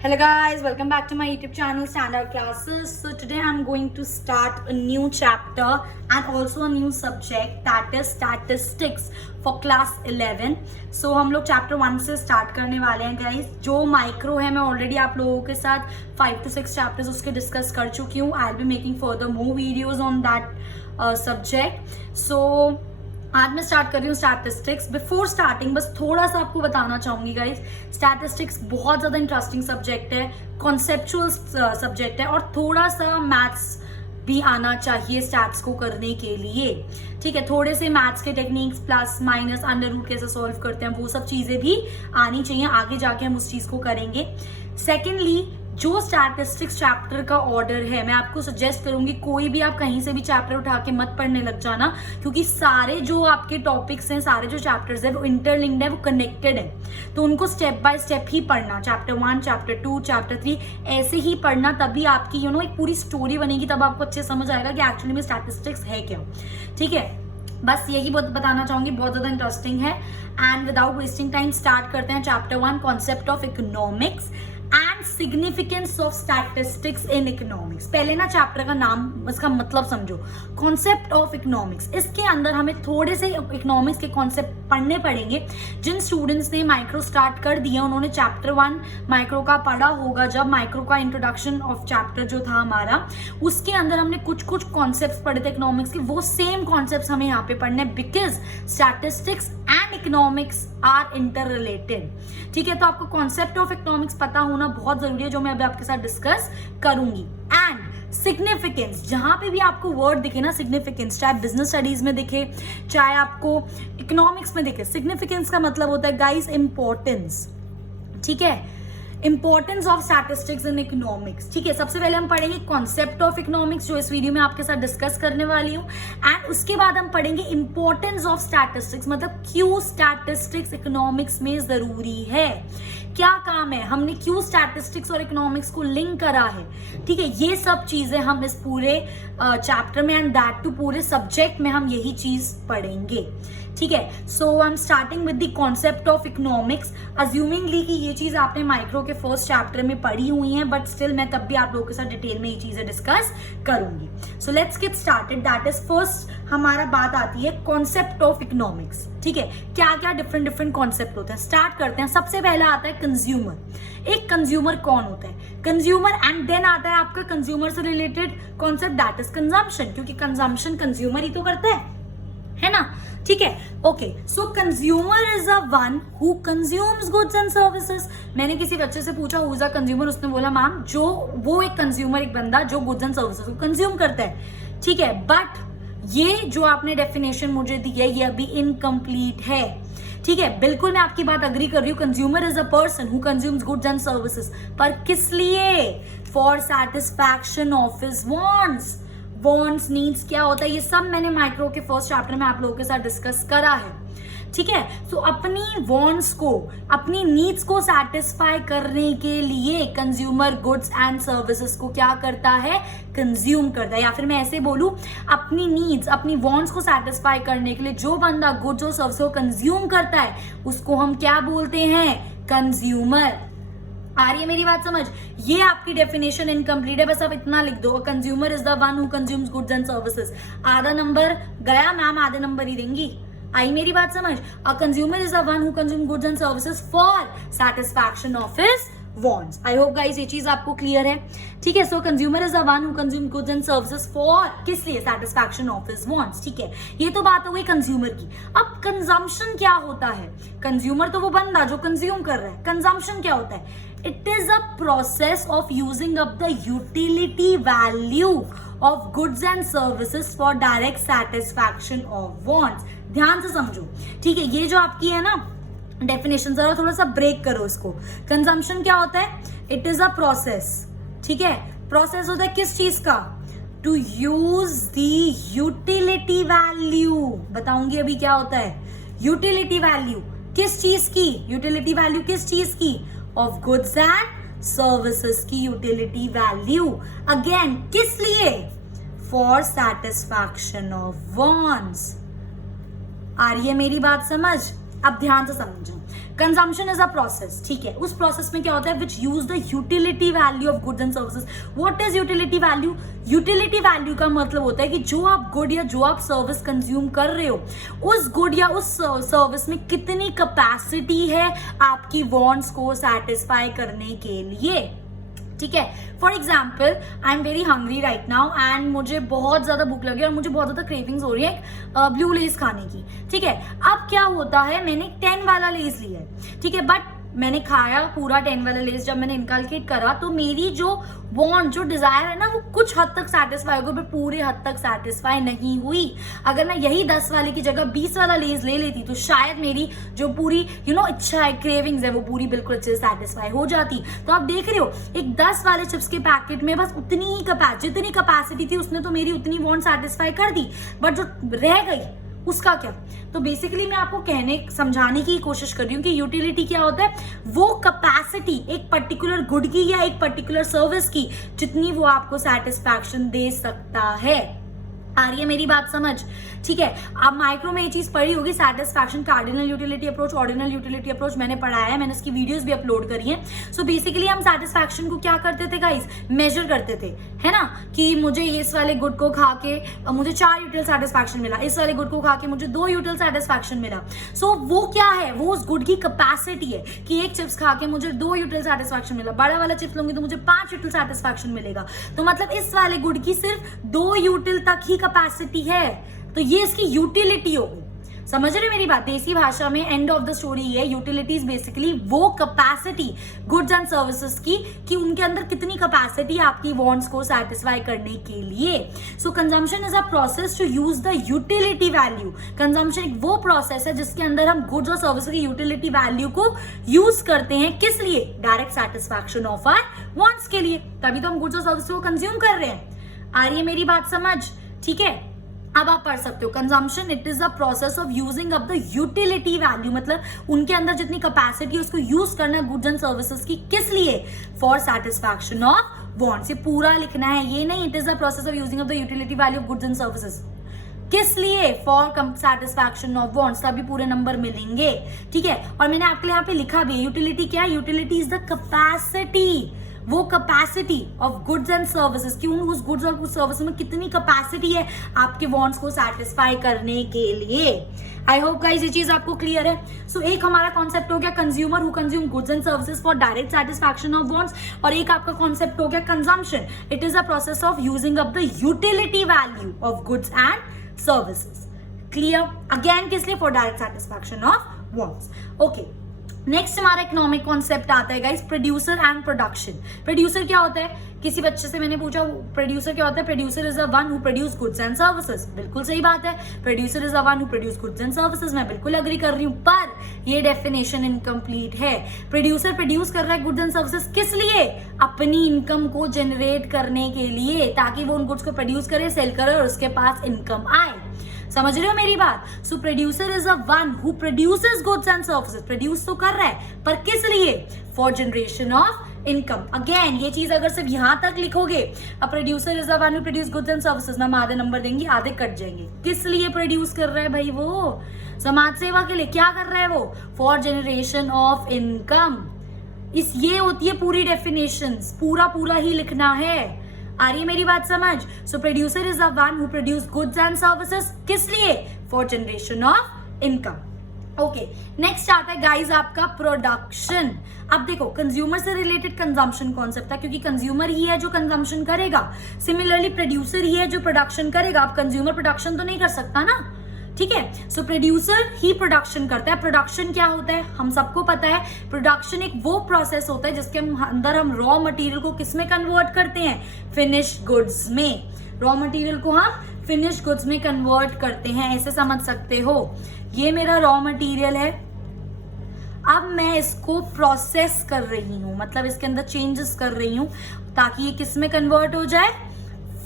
Hello guys, welcome back to my YouTube channel Standard Classes. So today I'm going to start a new chapter and also a new subject, that is statistics for class 11. So हम लोग chapter 1 से start करने वाले हैं guys. जो micro है मैं already आप लोगों के साथ 5 to 6 chapters उसके discuss कर चुकी हूँ. I'll be making further more videos on that subject. So आज मैं स्टार्ट कर रही हूँ स्टैटिस्टिक्स. बिफोर स्टार्टिंग बस थोड़ा सा आपको बताना चाहूंगी गाइज, स्टैटिस्टिक्स बहुत ज़्यादा इंटरेस्टिंग सब्जेक्ट है, कॉन्सेप्चुअल सब्जेक्ट है और थोड़ा सा मैथ्स भी आना चाहिए स्टैट्स को करने के लिए. ठीक है, थोड़े से मैथ्स के techniques, plus minus, under root कैसे सॉल्व करते हैं, वो सब चीज़ें भी आनी चाहिए. आगे जाके हम उस चीज़ को करेंगे. सेकेंडली, जो स्टैटिस्टिक्स चैप्टर का ऑर्डर है, मैं आपको सजेस्ट करूंगी कोई भी आप कहीं से भी चैप्टर उठा के मत पढ़ने लग जाना, क्योंकि सारे जो आपके टॉपिक्स हैं, सारे जो चैप्टर्स हैं वो इंटरलिंक्ड है, वो कनेक्टेड है. तो उनको स्टेप बाय स्टेप ही पढ़ना, चैप्टर 1, चैप्टर 2, चैप्टर 3 ऐसे ही पढ़ना, तभी आपकी एक पूरी स्टोरी बनेगी. तब आपको अच्छे समझ आएगा कि एक्चुअली में स्टैटिस्टिक्स है क्या. ठीक है, बस यही बहुत बताना चाहूंगी, बहुत ज्यादा इंटरेस्टिंग है. And without wasting time start करते हैं chapter 1, concept of economics and significance of statistics in economics. पहले ना चैप्टर का नाम, इसका मतलब समझो, कॉन्सेप्ट ऑफ इकोनॉमिक्स. इसके अंदर हमें थोड़े से इकोनॉमिक्स के कॉन्सेप्ट पढ़ने पड़ेंगे. जिन स्टूडेंट्स ने माइक्रो स्टार्ट कर दिया उन्होंने चैप्टर 1 माइक्रो का पढ़ा होगा. जब माइक्रो का इंट्रोडक्शन ऑफ चैप्टर जो था हमारा, उसके अंदर हमने कुछ कॉन्सेप्ट्स पढ़े थे इकोनॉमिक्स के. वो सेम कॉन्सेप्ट्स हमें यहाँ पे पढ़ने, because statistics and economics are interrelated. ठीक है, तो आपको कॉन्सेप्ट ऑफ इकोनॉमिक्स पता होना बहुत जरूरी है, जो मैं अभी आपके साथ डिस्कस करूंगी. एंड सिग्निफिकेंस, जहां पे भी आपको वर्ड दिखे ना सिग्निफिकेंस, चाहे बिजनेस स्टडीज में दिखे चाहे आपको इकोनॉमिक्स में दिखे, सिग्निफिकेंस का मतलब होता है गाइस इंपॉर्टेंस. ठीक है, importance of statistics in economics. ठीक है, सबसे पहले हम पढ़ेंगे कॉन्सेप्ट ऑफ इकोनॉमिक्स, जो इस वीडियो में आपके साथ डिस्कस करने वाली हूँ. एंड उसके बाद हम पढ़ेंगे इंपॉर्टेंस ऑफ स्टैटिस्टिक्स, मतलब क्यों स्टैटिस्टिक्स इकोनॉमिक्स में जरूरी है, क्या काम है, हमने क्यों स्टैटिस्टिक्स और इकोनॉमिक्स को लिंक करा है. ठीक है, ये सब चीजें हम इस पूरे चैप्टर में एंड दैट टू पूरे सब्जेक्ट में हम यही चीज पढ़ेंगे. ठीक है, so I am starting with the concept of economics, assumingly कि ये चीज आपने माइक्रो के फर्स्ट चैप्टर में पढ़ी हुई है, बट स्टिल मैं तब भी आप लोगों के साथ डिटेल में ये चीजें डिस्कस करूंगी. So let's get started. That is first हमारा बात आती है कॉन्सेप्ट ऑफ इकोनॉमिक्स. ठीक है, क्या क्या डिफरेंट कॉन्सेप्ट होते हैं, स्टार्ट करते हैं. सबसे पहला आता है कंज्यूमर. एक कंज्यूमर कौन होता है, कंज्यूमर. एंड देन आता है आपका कंज्यूमर से related concept, that is consumption, क्योंकि कंजम्पशन कंज्यूमर ही तो करता है ना. ठीक है, okay. So consumer is a one who consumes goods and services. मैंने किसी बच्चे से पूछा हु इज अ कंज्यूमर, उसने बोला मैम जो वो एक कंज्यूमर, एक बंदा जो गुड्स एंड सर्विसेज को कंज्यूम करता है. ठीक है, बट ये जो आपने डेफिनेशन मुझे दी है ये अभी इनकम्प्लीट है. ठीक है, बिल्कुल मैं आपकी बात अग्री कर रही हूँ. Consumer is a person who consumes goods and services, पर किस लिए, for satisfaction of his wants. Wants, needs क्या होता है, ये सब मैंने माइक्रो के फर्स्ट चैप्टर में आप लोगों के साथ डिस्कस करा है. ठीक है, तो अपनी वांट्स को, अपनी नीड्स को सैटिस्फाई करने के लिए कंज्यूमर गुड्स एंड सर्विसेज को क्या करता है, कंज्यूम करता है. या फिर मैं ऐसे बोलूं, अपनी नीड्स, अपनी वांट्स को सैटिस्फाई करने के लिए जो बंदा गुड्स और सर्विस को कंज्यूम करता है उसको हम क्या बोलते हैं, कंज्यूमर. आ रही है मेरी बात समझ. ये आपकी डेफिनेशन इनकम्प्लीट है, बस आप इतना लिख दो, consumer is the one who consumes goods and services. आधा नंबर गया, मैम आधे नंबर ही देंगी. आई मेरी बात समझ. A consumer is the one who consume goods and services for satisfaction of his wants. I hope guys ये चीज आपको क्लियर है. ठीक है, सो consumer is the one who consume goods and services for, किस लिए, सैटिस्फैक्शन ऑफ हिज वांट्स. ठीक है, ये तो बात हो गई कंज्यूमर की. अब कंजम्पशन क्या होता है, कंज्यूमर तो वो बंदा जो कंज्यूम कर रहा है, कंजम्पशन क्या होता है, it is a process of using up the utility value of goods and services for direct satisfaction of wants. ध्यान से समझो. ठीक है, ये जो आपकी है ना डेफिनेशन, जरा थोड़ा सा ब्रेक करो इसको. कंजम्पशन क्या होता है, इट इज अ प्रोसेस. ठीक है, प्रोसेस होता है किस चीज का, to use the utility value. बताऊंगी अभी क्या होता है यूटिलिटी वैल्यू, किस चीज की यूटिलिटी वैल्यू, किस चीज की, ऑफ गुड्स एंड सर्विसेज की यूटिलिटी वैल्यू. अगेन किस लिए, फॉर सैटिस्फैक्शन ऑफ वांट्स. आ रही है मेरी बात समझ. अब ध्यान से समझो, कंजम्पशन इज अ प्रोसेस, ठीक है, उस प्रोसेस में क्या होता है, विच use the utility value of goods and services. What is utility value? Utility value का मतलब होता है कि जो आप गुड या जो आप सर्विस कंज्यूम कर रहे हो, उस गुड या उस सर्विस में कितनी कैपेसिटी है आपकी वांट्स को सेटिस्फाई करने के लिए. ठीक है, for example I am very hungry right now and मुझे बहुत ज्यादा भूख लगी और मुझे बहुत ज्यादा क्रेविंग्स हो रही है ब्लू लेस खाने की. ठीक है, अब क्या होता है, मैंने 10 वाला लेस लिया है, ठीक है, बट मैंने खाया पूरा 10 वाला लेस. जब मैंने इनकलकेट करा तो मेरी जो वांट, जो डिजायर है ना, वो कुछ हद तक सेटिस्फाई होगी, पर पूरे हद तक सेटिस्फाई नहीं हुई. अगर मैं यही 10 वाले की जगह 20 वाला लेस ले लेती तो शायद मेरी जो पूरी इच्छा है, क्रेविंग्स है, वो पूरी बिल्कुल अच्छे से सेटिस्फाई हो जाती. तो आप देख रहे हो, एक 10 वाले चिप्स के पैकेट में बस उतनी ही जितनी कैपेसिटी थी उसने तो मेरी उतनी वांट सेटिस्फाई कर दी, बट जो रह गई उसका क्या. तो बेसिकली मैं आपको समझाने की कोशिश कर रही हूँ कि यूटिलिटी क्या होता है, वो कैपेसिटी एक पर्टिकुलर गुड की या एक पर्टिकुलर सर्विस की जितनी वो आपको सेटिस्फैक्शन दे सकता है. आ रही है मेरी बात समझ? ठीक है, अब माइक्रो में ये चीज पढ़ी होगी, satisfaction, cardinal utility approach, ordinal utility approach मैंने पढ़ाया है, मैंने इसकी वीडियोस भी अपलोड करी है. सो बेसिकली हम सेटिस्फैक्शन को क्या करते थे गाइस, मेजर करते थे, है ना, कि मुझे इस वाले गुड को खा के मुझे 4 यूटिल सेटिस्फैक्शन मिला, इस वाले गुड को खा के मुझे 2 यूटिल सेटिस्फैक्शन मिला. सो वो क्या है, वो उस गुड की कैपेसिटी है कि एक चिप्स खा के मुझे 2 यूटिल सेटिस्फैक्शन मिला, बड़ा वाला चिप्स लूंगी तो मुझे 5 यूटिल सेटिस्फैक्शन मिलेगा. तो मतलब इस वाले गुड की सिर्फ 2 यूटिल तक ही कैपेसिटी है, तो ये इसकी यूटिलिटी होगी. समझ रहे मेरी बात? देसी भाषा में एंड ऑफ द स्टोरी है, यूटिलिटीज बेसिकली वो कैपेसिटी गुड्स एंड सर्विसेज की कि उनके अंदर कितनी कैपेसिटी आपकी वांट्स को सेटिस्फाई करने के लिए. So consumption is a process to use the utility value. Consumption एक वो प्रोसेस है जिसके अंदर हम गुड्स और सर्विसेज की यूटिलिटी वैल्यू को यूज करते हैं. किस लिए? Direct satisfaction of our wants के लिए. तभी तो हम गुड्स और सर्विसेज को कंज्यूम कर रहे हैं. आ रही है मेरी बात समझ? ठीक है, अब आप पढ़ सकते हो, consumption it is a process of using up the utility value, मतलब उनके अंदर जितनी कैपेसिटी है उसको यूज करना गुड्स एंड सर्विसेज की. किस लिए? For satisfaction of wants. ये पूरा लिखना है, ये नहीं, it is a process of using up the utility value of goods and services. किस लिए? For satisfaction of wants. तभी पूरे नंबर मिलेंगे. ठीक है, और मैंने आपके लिए यहाँ पे लिखा भी है, यूटिलिटी क्या है? यूटिलिटी इज द कैपेसिटी, वो capacity of goods and services कि उस गुड्स और उस सर्विस में कितनी कैपेसिटी है आपके वांट्स को सेटिस्फाई करने के लिए. आई होप गाइस ये चीज आपको क्लियर है. सो एक हमारा कॉन्सेप्ट हो गया consumer who consume goods and services for direct satisfaction of wants, और एक आपका कॉन्सेप्ट हो गया consumption. It is a process of using up the utility value of goods and services. Clear? Again किस लिए? For direct satisfaction of wants. Okay, next हमारा economic concept आता है guys, producer and production. Producer क्या होता है? किसी बच्चे से मैंने पूछा प्रोड्यूसर क्या होता है? Producer is the one who produce goods and services. बिल्कुल सही बात है, producer is the one who produce goods and services. मैं बिल्कुल अग्री कर रही हूँ, पर ये डेफिनेशन इनकम्प्लीट है. प्रोड्यूसर प्रोड्यूस कर रहा है गुड्स एंड सर्विसेज किस लिए? अपनी इनकम को जनरेट करने के लिए, ताकि वो उन गुड्स को प्रोड्यूस करे, सेल करे और उसके पास इनकम आए. समझ रहे हो मेरी बात? So producer is a one who produces goods and services. Produce तो कर रहा है, पर किस लिए? For generation of income. Again ये चीज अगर सिर्फ यहां तक लिखोगे, a producer is a one who produce goods and services, ma'am आधे नंबर देंगी, आधे कट जाएंगे. किस लिए प्रोड्यूस कर रहा है भाई? वो समाज सेवा के लिए. क्या कर रहा है वो? For generation of income. ये होती है पूरी डेफिनेशन, पूरा ही लिखना है. आ रही है मेरी बात समझ? So producer is the one who produce goods and services किस लिए? For generation of income. Okay, next आता है गाइस आपका प्रोडक्शन. अब देखो, कंज्यूमर से रिलेटेड कंजम्पशन कॉन्सेप्ट था, क्योंकि कंज्यूमर ही है जो कंजम्पशन करेगा. सिमिलरली प्रोड्यूसर ही है जो प्रोडक्शन करेगा. अब कंज्यूमर प्रोडक्शन तो नहीं कर सकता ना. ठीक है, सो प्रोड्यूसर ही प्रोडक्शन करता है. प्रोडक्शन क्या होता है? हम सबको पता है, प्रोडक्शन एक वो प्रोसेस होता है जिसके अंदर हम रॉ मटेरियल को किस में कन्वर्ट करते हैं? फिनिश गुड्स में. रॉ मटेरियल को हम फिनिश गुड्स में कन्वर्ट करते हैं, ऐसे समझ सकते हो. ये मेरा रॉ मटेरियल है, अब मैं इसको प्रोसेस कर रही हूं, मतलब इसके अंदर चेंजेस कर रही हूं ताकि ये किस में कन्वर्ट हो जाए?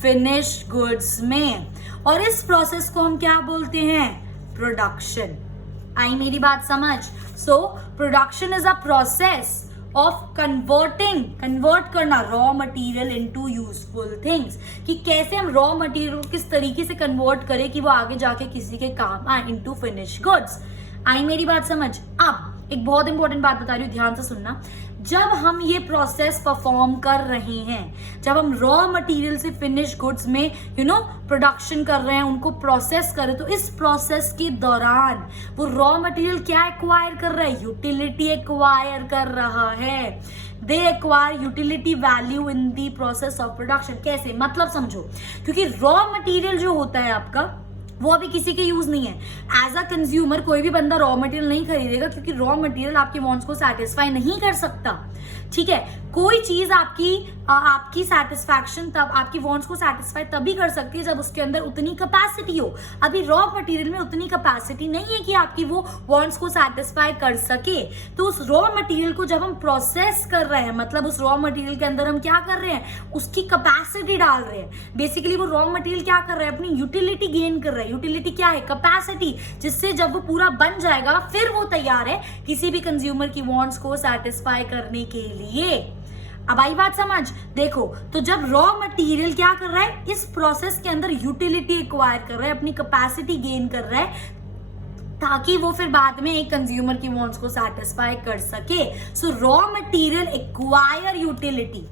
फिनिश गुड्स में. और इस प्रोसेस को हम क्या बोलते हैं? प्रोडक्शन. आई मेरी बात समझ? So production is a process of convert करना raw material into useful things, कि कैसे हम रॉ मटेरियल को किस तरीके से कन्वर्ट करें कि वो आगे जाके किसी के काम आए, इनटू फिनिश गुड्स. आई मेरी बात समझ? अब एक बहुत इंपॉर्टेंट बात बता रही हूँ, ध्यान से सुनना। जब हम ये प्रोसेस परफॉर्म कर रहे हैं, जब हम रॉ मटेरियल से फिनिश गुड्स में प्रोडक्शन कर रहे हैं, उनको प्रोसेस कर रहे हैं, तो इस प्रोसेस के दौरान वो रॉ मटेरियल क्या एक्वायर कर रहा है? यूटिलिटी एक्वायर कर रहा है। They acquire utility value in the process of production. कैसे? मतलब समझो, क्योंकि रॉ मटेरियल जो होता है आपका, वो अभी किसी के यूज नहीं है। एज अ कंज्यूमर कोई भी बंदा रॉ मटेरियल नहीं खरीदेगा, क्योंकि रॉ मटेरियल आपके वांट्स को सेटिस्फाई नहीं कर सकता। ठीक है, कोई चीज आपकी सेटिस्फैक्शन तब, आपकी वांट्स को सेटिस्फाई तभी कर सकती है जब उसके अंदर उतनी कैपेसिटी हो। अभी रॉ मटेरियल में उतनी कैपेसिटी नहीं है कि आपकी वो वांट्स को सेटिस्फाई कर सके। तो उस रॉ मटेरियल को जब हम प्रोसेस कर रहे हैं, मतलब उस रॉ मटेरियल के अंदर हम क्या कर रहे हैं? उसकी कैपेसिटी डाल रहे हैं। बेसिकली वो रॉ मटेरियल क्या कर रहा है? अपनी यूटिलिटी गेन कर रहा है। यूटिलिटी क्या है? कैपेसिटी, जिससे जब वो पूरा बन जाएगा फिर वो तैयार है किसी भी कंज्यूमर की वांट्स को सेटिस्फाई करने के लिए। अब आई बात समझ? देखो, तो जब रॉ मटेरियल क्या कर रहा है? इस प्रोसेस के अंदर यूटिलिटी एक्वायर कर रहा है, अपनी कैपेसिटी गेन कर रहा है, ताकि वो फिर बाद में एक कंज्यूमर की वांट्स को सेटिस्फाई कर सके। So raw material acquire utility,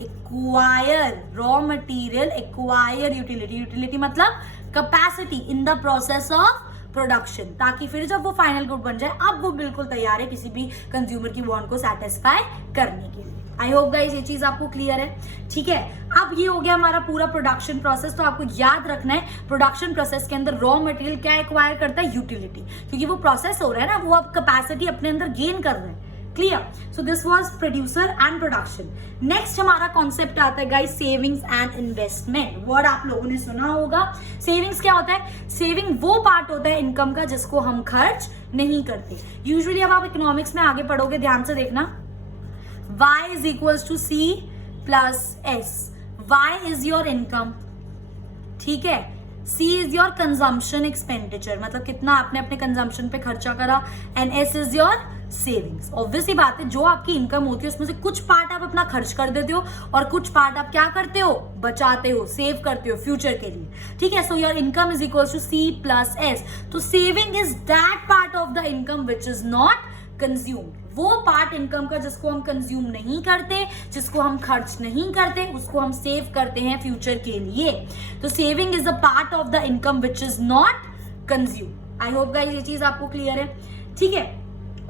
acquire raw material acquire utility. Utility मतलब capacity in the process of production, ताकि फिर जब वो फाइनल गुड बन जाए, अब वो बिल्कुल तैयार है किसी भी कंज्यूमर की वांट को सेटिस्फाई करने के लिए। आई होप गाइस ये चीज आपको क्लियर है। ठीक है, अब ये हो गया हमारा पूरा प्रोडक्शन प्रोसेस। तो आपको याद रखना है, प्रोडक्शन प्रोसेस के अंदर रॉ मटेरियल क्या एक्वायर करता है? यूटिलिटी, क्योंकि वो प्रोसेस हो रहा है ना, वो अब कैपेसिटी अपने अंदर गेन कर रहा है। Clear? So this was producer and production. Next हमारा कॉन्सेप्ट आता है guys savings and investment. Word आप लोगों ने सुना होगा। सेविंग्स क्या होता है? सेविंग वो पार्ट होता है इनकम का जिसको हम खर्च नहीं करते। यूजुअली अब आप इकोनॉमिक्स में आगे पढ़ोगे, ध्यान से देखना, y is equals to c plus s। y is your income, ठीक है। C is your consumption expenditure, मतलब कितना आपने अपने कंजम्पशन पे खर्चा करा, and S is your savings. Obviously बात है, जो आपकी इनकम होती है उसमें से कुछ पार्ट आप अपना खर्च कर देते हो और कुछ पार्ट आप क्या करते हो? बचाते हो, सेव करते हो फ्यूचर के लिए। ठीक है, so your income is equals to C plus S। तो saving is that part of the income which is not consumed. वो पार्ट इनकम का जिसको हम कंज्यूम नहीं करते, जिसको हम खर्च नहीं करते, उसको हम सेव करते हैं फ्यूचर के लिए। तो saving is a part of the income which is not consume. I hope guys ये चीज आपको क्लियर है। ठीक है,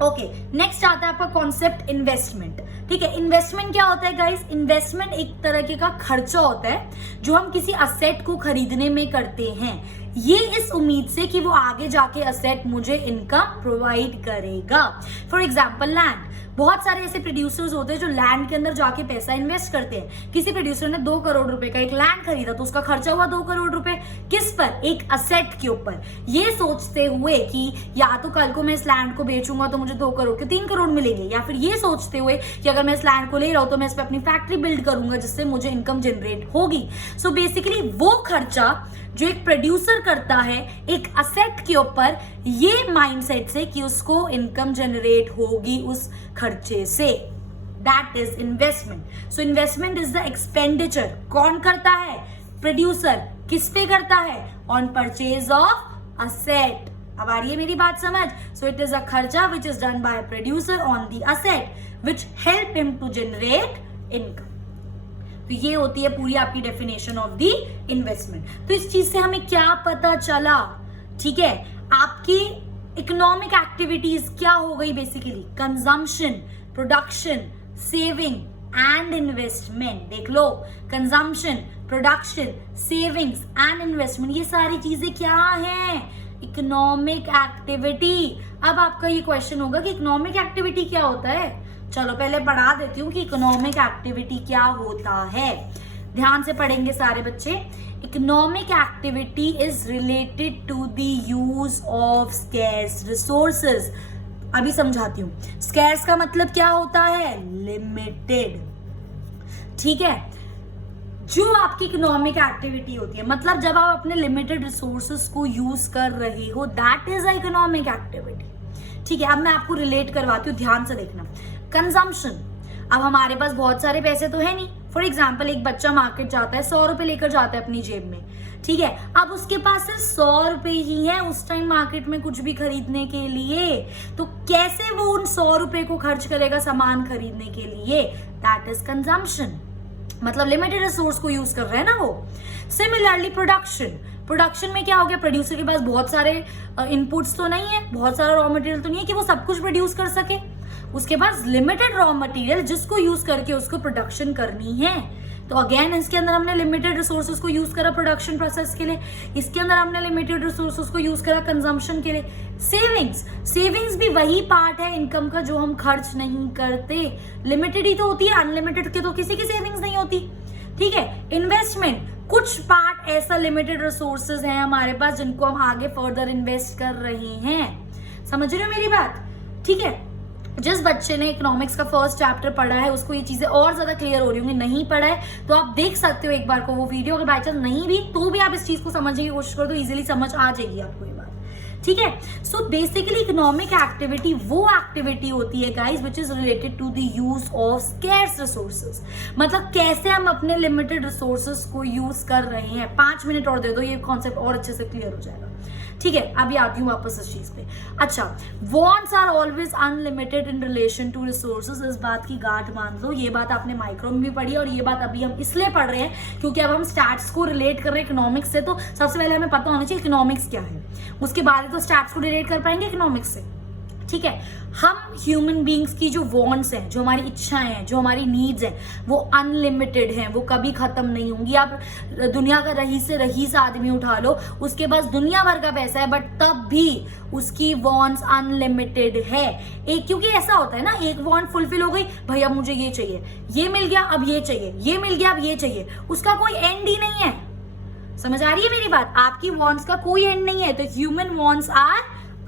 ओके। नेक्स्ट आता है आपका कॉन्सेप्ट इन्वेस्टमेंट। ठीक है, इन्वेस्टमेंट क्या होता है गाइस? इन्वेस्टमेंट एक तरह का खर्चा होता है जो हम किसी असेट को खरीदने में करते हैं, ये इस उम्मीद से कि वो आगे जाके असेट मुझे इनकम प्रोवाइड करेगा। For example land. बहुत सारे ऐसे प्रोड्यूसर्स होते हैं जो लैंड के अंदर जाके पैसा इन्वेस्ट करते हैं। किसी प्रोड्यूसर ने 2 करोड़ रुपए का एक लैंड खरीदा, तो उसका खर्चा हुआ 2 करोड़ रुपए। किस पर? एक असेट के ऊपर, ये सोचते हुए कि या तो कल को मैं इस लैंड को बेचूंगा तो मुझे 2 करोड़ के 3 करोड़ मिलेंगे, या फिर ये सोचते हुए कि अगर मैं इस लैंड को ले रहा हूं तो मैं इस पर अपनी फैक्ट्री बिल्ड करूंगा जिससे मुझे इनकम जनरेट होगी। सो बेसिकली वो खर्चा जो एक प्रोड्यूसर करता है एक असेट के ऊपर, ये माइंडसेट से कि उसको इनकम जनरेट होगी उस खर्चे से, that is investment. So investment is the expenditure. कौन करता है? प्रोड्यूसर। किस पे करता है? On purchase of asset. अब आ रही है मेरी बात समझ? सो इट इज अ खर्चा which is done by producer on the asset which help him to generate income. तो ये होती है पूरी आपकी डेफिनेशन ऑफ द इन्वेस्टमेंट। तो इस चीज से हमें क्या पता चला? ठीक है, आपकी इकोनॉमिक एक्टिविटीज क्या हो गई? Basically consumption, production, saving and investment. देख लो, consumption, production, savings and investment, ये सारी चीजें क्या हैं? Economic activity. अब आपका ये क्वेश्चन होगा कि इकोनॉमिक एक्टिविटी क्या होता है? चलो पहले पढ़ा देती हूँ कि इकोनॉमिक एक्टिविटी क्या होता है। ध्यान से पढ़ेंगे सारे बच्चे। Economic activity is related to the use of scarce resources. अभी समझाती हूँ। स्कैर्स का मतलब क्या होता है? लिमिटेड। ठीक है, जो आपकी इकोनॉमिक एक्टिविटी होती है, मतलब जब आप अपने लिमिटेड रिसोर्सेज को यूज कर रहे हो, that is a economic activity. ठीक है, अब मैं आपको रिलेट करवाती हूँ, ध्यान से देखना। कंजम्पशन, अब हमारे पास बहुत सारे पैसे तो है नहीं। फॉर एग्जाम्पल एक बच्चा मार्केट जाता है, 100 रुपए लेकर जाता है अपनी जेब में। ठीक है। अब उसके पास सिर्फ 100 रुपए ही है उस टाइम मार्केट में कुछ भी खरीदने के लिए, तो कैसे वो उन 100 रुपए को खर्च करेगा सामान खरीदने के लिए? दैट इज कंजम्पशन, मतलब लिमिटेड रिसोर्स को यूज कर रहे हैं ना वो। सिमिलरली प्रोडक्शन में क्या हो गया, प्रोड्यूसर के पास बहुत सारे इनपुट्स तो नहीं है, बहुत सारा रॉ मटेरियल तो नहीं है कि वो सब कुछ प्रोड्यूस कर सके। उसके पास लिमिटेड रॉ मटेरियल जिसको यूज करके उसको प्रोडक्शन करनी है। तो अगेन इसके अंदर हमने लिमिटेड रिसोर्सेज को यूज करा प्रोडक्शन प्रोसेस के लिए, इसके अंदर हमने लिमिटेड रिसोर्सेज को यूज करा कंजम्पशन के लिए। सेविंग्स भी वही पार्ट है इनकम का जो हम खर्च नहीं करते। लिमिटेड ही तो होती है, अनलिमिटेड के तो किसी की सेविंग्स नहीं होती, ठीक है। इन्वेस्टमेंट, कुछ पार्ट ऐसा लिमिटेड रिसोर्सेज है हमारे पास जिनको हम आगे फर्दर इन्वेस्ट कर रहे हैं। समझ रहे हो मेरी बात, ठीक है। जिस बच्चे ने इकोनॉमिक्स का फर्स्ट चैप्टर पढ़ा है उसको ये चीजें और ज्यादा क्लियर हो रही होंगी, नहीं पढ़ा है तो आप देख सकते हो एक बार को वो वीडियो, अगर बाय चांस नहीं भी तो भी आप इस चीज को समझने की कोशिश करो तो इजीली समझ आ जाएगी आपको ये बात, ठीक है। सो बेसिकली इकोनॉमिक एक्टिविटी वो एक्टिविटी होती है guys which is related to the use of scarce resources, मतलब कैसे हम अपने लिमिटेड रिसोर्सेज को यूज कर रहे हैं। 5 मिनट और दे दो, ये कॉन्सेप्ट और अच्छे से क्लियर हो जाएगा, ठीक है। अभी आती हूँ वापस इस चीज पे। अच्छा, wants are always unlimited in relation to resources, इस बात की गांठ मान लो। ये बात आपने माइक्रो में भी पढ़ी और ये बात अभी हम इसलिए पढ़ रहे हैं क्योंकि अब हम स्टैट्स को रिलेट कर रहे हैं इकोनॉमिक्स से, तो सबसे पहले हमें पता होना चाहिए इकोनॉमिक्स क्या है, उसके बाद तो स्टैट्स को रिलेट कर पाएंगे इकोनॉमिक्स से, ठीक है। हम ह्यूमन बींग्स की जो वॉन्ट्स हैं, जो हमारी इच्छाएं हैं, जो हमारी नीड्स हैं, वो अनलिमिटेड हैं, वो कभी खत्म नहीं होंगी। आप दुनिया का रईस से रईस आदमी उठा लो, उसके पास दुनिया भर का पैसा है बट तब भी उसकी वॉन्ट्स अनलिमिटेड है। एक क्योंकि ऐसा होता है ना, एक वॉन्ट फुलफिल हो गई, भैया मुझे ये चाहिए, ये मिल गया अब ये चाहिए, ये मिल गया अब ये चाहिए, उसका कोई एंड ही नहीं है। समझ आ रही है मेरी बात? आपकी वॉन्ट्स का कोई एंड नहीं है। तो human wants are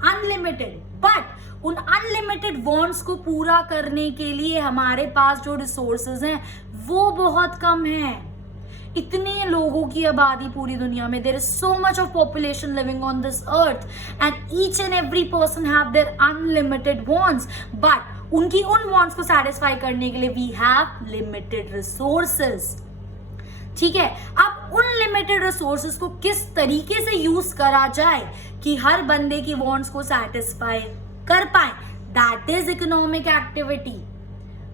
unlimited, but उन अनलिमिटेड वॉन्ट्स को पूरा करने के लिए हमारे पास जो रिसोर्सेज हैं वो बहुत कम है। इतने लोगों की आबादी पूरी दुनिया में, there is so much of population living on this earth and each and every person have their unlimited wants, but उनकी उन वॉन्ट्स को सेटिस्फाई करने के लिए वी हैव लिमिटेड रिसोर्सेज, ठीक है। अब उन लिमिटेड रिसोर्सेज को किस तरीके से यूज करा जाए कि हर बंदे की वॉन्ट्स को सेटिस्फाई कर पाए, दैट इज इकोनॉमिक एक्टिविटी।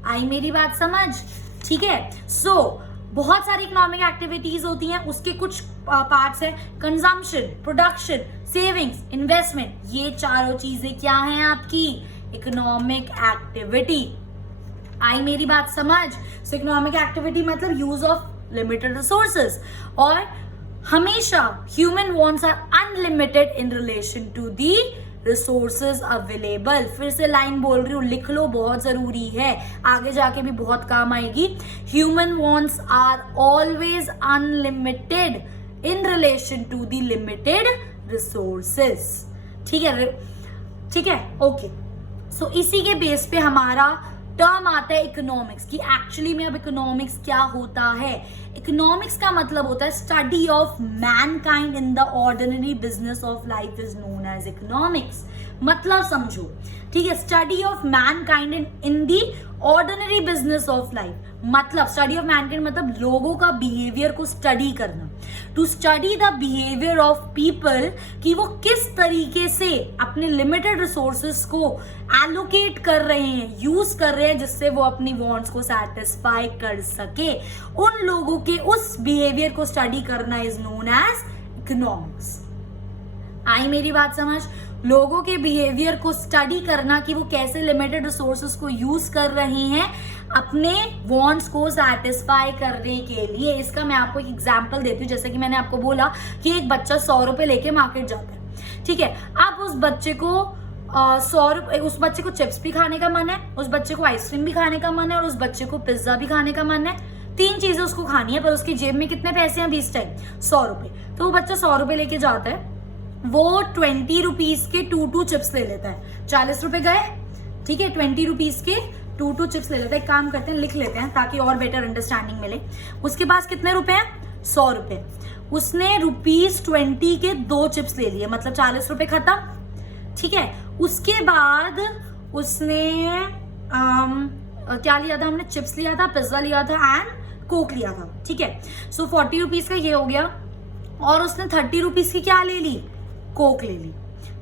आई मेरी बात समझ, ठीक है। सो बहुत सारी इकोनॉमिक एक्टिविटीज होती हैं, उसके कुछ पार्ट्स हैं कंजम्पशन, प्रोडक्शन, सेविंग्स, इन्वेस्टमेंट। ये चारों चीजें क्या हैं आपकी इकोनॉमिक एक्टिविटी। आई मेरी बात समझ। सो इकोनॉमिक एक्टिविटी मतलब यूज ऑफ लिमिटेड रिसोर्सेज, और हमेशा human wants are unlimited in relation to the resources available. फिर से लाइन बोल रही हूँ, लिख लो, बहुत जरूरी है, आगे जाके भी बहुत काम आएगी। Human wants are always unlimited in relation to the limited resources, ठीक है, ठीक है, ओके। सो इसी के बेस पे हमारा टर्म आता है इकोनॉमिक्स की। एक्चुअली में अब इकोनॉमिक्स क्या होता है? इकोनॉमिक्स का मतलब होता है study of mankind in the ordinary business of life is known as economics. मतलब समझो, ठीक है, study of mankind in the ordinary business of life, मतलब स्टडी ऑफ मैनकाइंड मतलब लोगों का बिहेवियर को स्टडी करना। To study the behaviour of people कि वो किस तरीके से अपने लिमिटेड रिसोर्सेस को एलोकेट कर रहे हैं, यूज कर रहे हैं, जिससे वो अपनी वांट्स को सेटिस्फाई कर सके। उन लोगों के उस बिहेवियर को स्टडी करना इज नोन एज इकोनॉमिक्स। आई मेरी बात समझ? लोगों के बिहेवियर को स्टडी करना कि वो कैसे लिमिटेड रिसोर्सेज को यूज कर रहे हैं अपने वांट्स को सेटिस्फाई करने के लिए। इसका मैं आपको एक एग्जांपल देती हूँ। जैसे कि मैंने आपको बोला कि एक बच्चा 100 रुपए लेके मार्केट जाता है, ठीक है। अब उस बच्चे को 100 रुपए, उस बच्चे को चिप्स भी खाने का मन है, उस बच्चे को आइसक्रीम भी खाने का मन है और उस बच्चे को पिज्जा भी खाने का मन है। 3 चीजें उसको खानी है, पर उसकी जेब में कितने पैसे हैं? 20 टाइम 100 रुपए। तो वो बच्चा 100 रुपए लेके जाता है, वो 20 रुपीज के 2 चिप्स ले लेता है। 40 रुपए गए, ठीक है, 20 रुपीज के 2 चिप्स ले लेता है। एक काम करते हैं, लिख लेते हैं ताकि और बेटर अंडरस्टैंडिंग मिले। उसके पास कितने रुपए हैं? 100 रुपए। उसने ₹20 के 2 चिप्स ले लिए, मतलब 40 रुपए खत्म, ठीक है। उसके बाद उसने क्या लिया था? हमने चिप्स लिया था, पिज्जा लिया था एंड कोक लिया था, ठीक है। सो 40 रुपीज का ये हो गया। और उसने 30 रुपीज की क्या ले ली, कोक ले ली।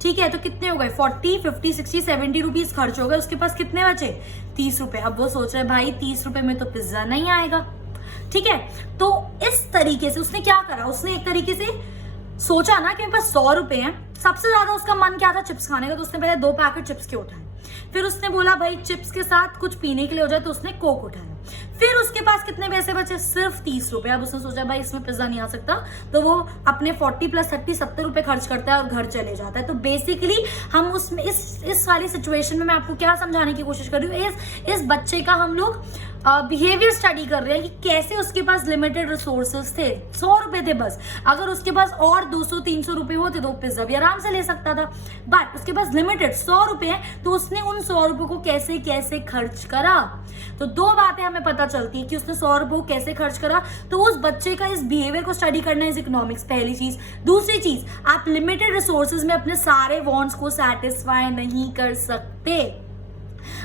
ठीक है, तो कितने हो गए 40, 50, 60, 70 रुपीज खर्च हो गए, उसके पास कितने बचे 30 रुपए। अब वो सोच रहे भाई 30 रुपए में तो पिज्जा नहीं आएगा। ठीक है, तो इस तरीके से उसने क्या करा, उसने एक तरीके से सोचा ना कि मेरे पास 100 रुपए हैं, सबसे ज्यादा उसका मन क्या था चिप्स खाने का, तो उसने पहले 2 पैकेट चिप्स के उठाए। फिर उसने बोला भाई चिप्स के साथ कुछ पीने के लिए हो जाए, तो उसने कोक उठाया। फिर उसके पास कितने पैसे बचे, सिर्फ 30 रुपए। अब उसने सोचा भाई इसमें पिज्जा नहीं आ सकता, तो वो अपने 40 + 30 70 रुपए खर्च करता है और घर चले जाता है। तो बेसिकली हम उसमें इस वाली सिचुएशन में मैं आपको क्या समझाने की कोशिश कर रही हूँ, इस बच्चे का हम लोग बिहेवियर स्टडी कर रहे हैं कि कैसे उसके पास लिमिटेड रिसोर्सेज थे, 100 रुपए थे बस। अगर उसके पास और 200-300 रुपए होते तो पिज्जा भी आराम से ले सकता था, बट उसके पास लिमिटेड 100 रुपए हैं, तो उसने उन 100 रुपए को कैसे कैसे खर्च करा। तो 2 बातें हमें पता चलती है कि उसने 100 रुपए को कैसे खर्च करा। तो उस बच्चे का इस बिहेवियर को स्टडी करना इज इकोनॉमिक्स, पहली चीज। दूसरी चीज, आप लिमिटेड रिसोर्सेज में अपने सारे वांट्स को सेटिस्फाई नहीं कर सकते।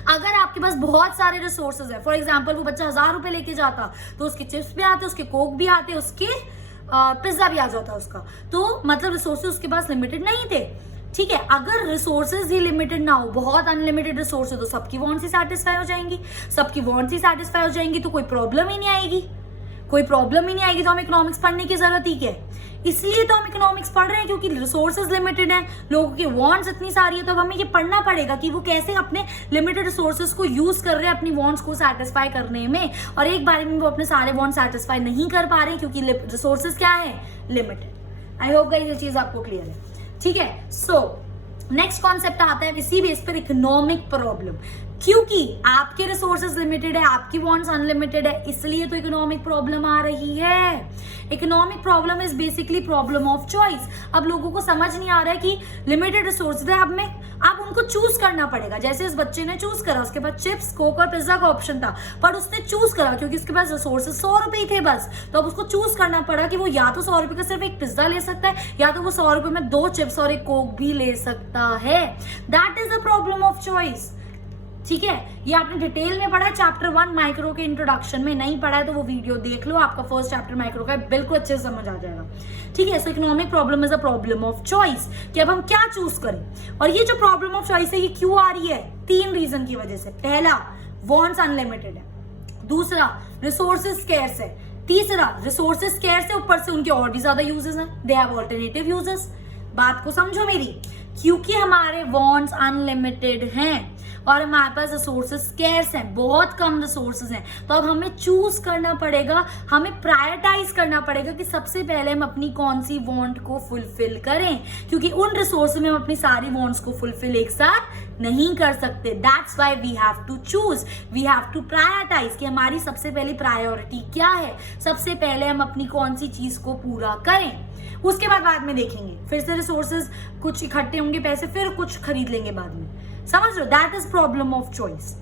अगर आपके पास बहुत सारे रिसोर्सेज है, फॉर एग्जाम्पल वो बच्चा 1000 रुपए लेके जाता, तो उसके चिप्स भी आते, उसके कोक भी आते, उसके पिज्जा भी आ जाता उसका। तो मतलब रिसोर्सेज उसके पास लिमिटेड नहीं थे। ठीक है, अगर रिसोर्सेज ही लिमिटेड ना हो, बहुत अनलिमिटेड रिसोर्सेज, तो सबकी वांट्स ही सेटिस्फाई हो जाएंगी। सबकी वांट्स ही सेटिस्फाई हो जाएंगी तो कोई प्रॉब्लम ही नहीं आएगी, कोई प्रॉब्लम ही नहीं आएगी। तो हम इकोनॉमिक्स पढ़ने की जरूरत ही क्या है, इसलिए तो हम इकोनॉमिक्स पढ़ रहे हैं, क्योंकि रिसोर्सेज लिमिटेड हैं, लोगों की वांट्स इतनी सारी है। तो अब हमें ये पढ़ना पड़ेगा कि वो कैसे अपने लिमिटेड रिसोर्सेज को यूज कर रहे हैं अपनी वांट्स को सेटिस्फाई करने में, और एक बार में वो अपने सारे वांट्स सेटिस्फाई नहीं कर पा रहे क्योंकि रिसोर्सेज क्या है, लिमिटेड। आई होप गाइस ये चीज आपको क्लियर है। ठीक है, सो नेक्स्ट कॉन्सेप्ट आता है इसी बेस पर, इकोनॉमिक प्रॉब्लम। क्योंकि आपके रिसोर्सेज लिमिटेड है, आपकी वांट्स अनलिमिटेड है, इसलिए तो इकोनॉमिक प्रॉब्लम आ रही है। Economic problem is basically problem of choice. अब लोगों को समझ नहीं आ रहा है कि लिमिटेड रिसोर्सेज है, अब उनको चूज करना पड़ेगा। जैसे इस बच्चे ने चूज करा, उसके पास चिप्स, कोक और पिज्जा का ऑप्शन था, पर उसने चूज करा क्योंकि उसके पास रिसोर्सेज 100 रुपए ही थे बस। तो अब उसको चूज करना पड़ा कि वो या तो 100 रुपए का सिर्फ एक पिज्जा ले सकता है, या तो वो 100 रुपए में 2 चिप्स और एक कोक भी ले सकता है। That is the problem of choice. ठीक है, ये आपने डिटेल में पढ़ा है चैप्टर 1 माइक्रो के इंट्रोडक्शन में। नहीं पढ़ा है तो वो वीडियो देख लो, आपका फर्स्ट चैप्टर माइक्रो का बिल्कुल अच्छे से समझ आ जाएगा। ठीक है, सो economic problem is a problem of choice, कि अब हम क्या चूज करें। और ये जो प्रॉब्लम ऑफ चॉइस है ये क्यों आ रही है, 3 रीजन की वजह से। पहला, वांट्स अनलिमिटेड है। दूसरा, रिसोर्सेज स्केर्स है। तीसरा, रिसोर्सेज स्केर्स है, ऊपर से उनके और भी ज्यादा यूजेस हैं, दे हैव अल्टरनेटिव यूजेस। बात को समझो मेरी, क्योंकि हमारे वांट्स अनलिमिटेड हैं और हमारे पास रिसोर्सेज स्केर्स हैं, बहुत कम रिसोर्सेज हैं, तो अब हमें चूज करना पड़ेगा, हमें प्रायोरिटाइज करना पड़ेगा कि सबसे पहले हम अपनी कौन सी वांट को फुलफिल करें, क्योंकि उन रिसोर्स में हम अपनी सारी वांट्स को फुलफिल एक साथ नहीं कर सकते। That's why we have to choose, we have to prioritise कि हमारी सबसे पहली प्रायोरिटी क्या है, सबसे पहले हम अपनी कौन सी चीज को पूरा करें। उसके बाद में देखेंगे, फिर से रिसोर्सेज कुछ इकट्ठे होंगे पैसे, फिर कुछ खरीद लेंगे बाद में। समझ लो, that is problem of choice.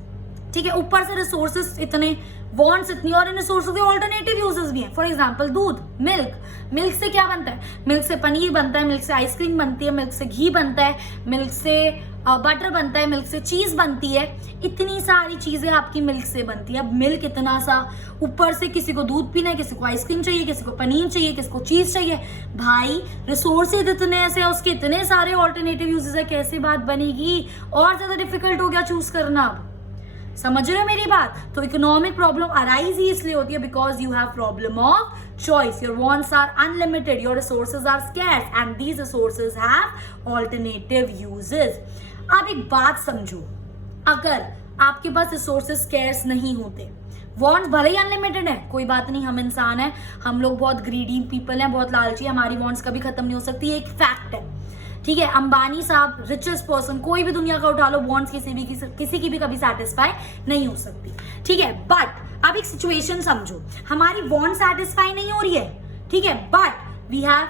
ठीक है, ऊपर से रिसोर्सेज इतने, वांट्स इतनी, और इन रिसोर्सेज के ऑल्टरनेटिव यूजेस भी हैं। फॉर एग्जांपल दूध, मिल्क से क्या बनता है, मिल्क से पनीर बनता है, मिल्क से आइसक्रीम बनती है, मिल्क से घी बनता है, मिल्क से बटर बनता है, मिल्क से चीज बनती है, इतनी सारी चीजें आपकी मिल्क से बनती है। अब मिल्क इतना सा, ऊपर से किसी को दूध पीना है, किसी को आइसक्रीम चाहिए, किसी को पनीर चाहिए, किसी को चीज चाहिए। भाई रिसोर्सेज इतने ऐसे, उसके इतने सारे ऑल्टरनेटिव यूजेस है, कैसे बात बनेगी, और ज्यादा डिफिकल्ट हो गया चूज करना। अब समझ रहे हो मेरी बात। तो इकोनॉमिक प्रॉब्लम अराइज ही इसलिए होती है because you have problem of choice. Your wants are unlimited, your resources are scarce, and these resources have alternative uses. अब एक बात समझो, अगर आपके पास रिसोर्सेज स्कैर्स नहीं होते, वॉन्ट्स भले ही अनलिमिटेड है, कोई बात नहीं, हम इंसान हैं, हम लोग बहुत ग्रीडी पीपल हैं, बहुत लालची, हमारी वॉन्ट्स कभी खत्म नहीं हो सकती, एक फैक्ट है। ठीक है, अंबानी साहब, रिचेस्ट पर्सन, कोई भी दुनिया का उठा लो, वॉन्ट्स किसी की भी कभी सेटिस्फाई नहीं हो सकती। ठीक है, बट अब एक सिचुएशन समझो, हमारी वांट सेटिस्फाई नहीं हो रही है, ठीक है, but we have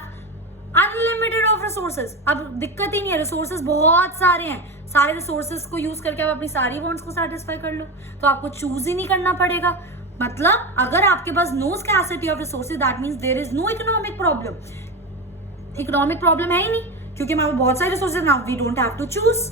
unlimited of resources. अब दिक्कत ही नहीं है, रिसोर्सेज बहुत सारे हैं, सारे रिसोर्सेज को यूज करके आप अपनी सारी वांट्स को सेटिस्फाई कर लो, तो आपको चूज ही नहीं करना पड़ेगा। मतलब अगर आपके पास no scarcity of resources, that means there is no economic problem. Economic problem है ही नहीं, क्योंकि हमारे बहुत सारे resources, now we don't have to choose.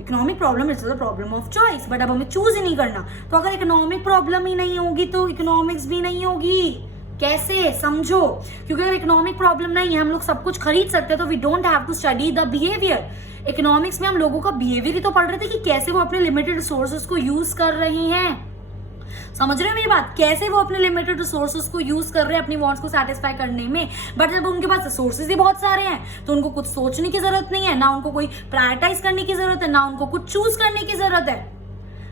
Economic problem is the problem of choice, but अब हमें चूज ही नहीं करना। तो अगर इकोनॉमिक प्रॉब्लम ही नहीं होगी तो इकोनॉमिक्स भी नहीं होगी। कैसे, समझो, क्योंकि अगर इकोनॉमिक प्रॉब्लम नहीं है, हम लोग सब कुछ खरीद सकते हैं, तो we don't have to study the behaviour. Economics में हम लोगों का बिहेवियर ही तो पढ़ रहे थे कि कैसे वो अपने लिमिटेड रिसोर्सेज को यूज कर रहे हैं। समझ रहे हो मेरी बात, कैसे वो अपने लिमिटेड रिसोर्सेज को यूज कर रहे हैं अपनी वांट्स को सेटिस्फाई करने में। बट जब उनके पास रिसोर्सेज ही बहुत सारे हैं तो उनको कुछ सोचने की जरूरत नहीं है, ना उनको कोई प्रायोरिटाइज करने की जरूरत है, ना उनको कुछ चूज करने की जरूरत है।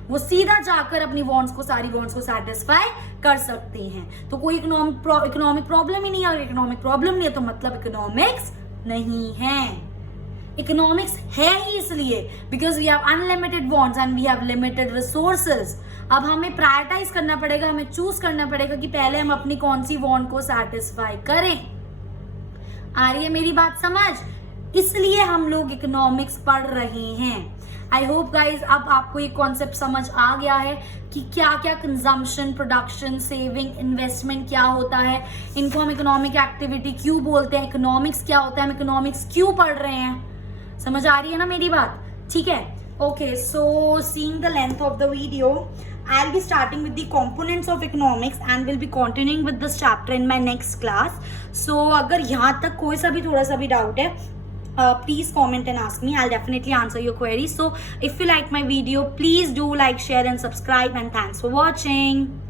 वो सीधा जाकर अपनी वांट्स को, सारी वांट्स को सेटिस्फाई कर सकते हैं। तो कोई इकोनॉमिक प्रॉब्लम ही नहीं है। अगर इकोनॉमिक प्रॉब्लम नहीं है तो मतलब इकोनॉमिक्स नहीं है। इकोनॉमिक्स है ही इसलिए because we have unlimited wants and we have limited resources. अब हमें प्रायोरिटाइज करना पड़ेगा, हमें चूज करना पड़ेगा कि पहले हम अपनी कौन सी वांट को सेटिस्फाई करें। आ रही है मेरी बात समझ? इसलिए हम लोग इकोनॉमिक्स पढ़ रहे हैं। आई होप गाइज अब आपको ये कॉन्सेप्ट समझ आ गया है कि क्या क्या कंजम्पशन, प्रोडक्शन, सेविंग, इन्वेस्टमेंट क्या होता है, इनको हम इकोनॉमिक एक्टिविटी क्यों बोलते हैं, इकोनॉमिक्स क्या होता है, हम इकोनॉमिक्स क्यों पढ़ रहे हैं। समझ आ रही है ना मेरी बात? ठीक है, okay. So seeing the length of the video, I'll be starting with the components of economics and will be continuing with this chapter in my next class. So अगर यहाँ तक कोई सा भी थोड़ा सा भी डाउट है, please comment and ask me. I'll definitely answer your queries. So if you like my video, please do like, share and subscribe, and thanks for watching.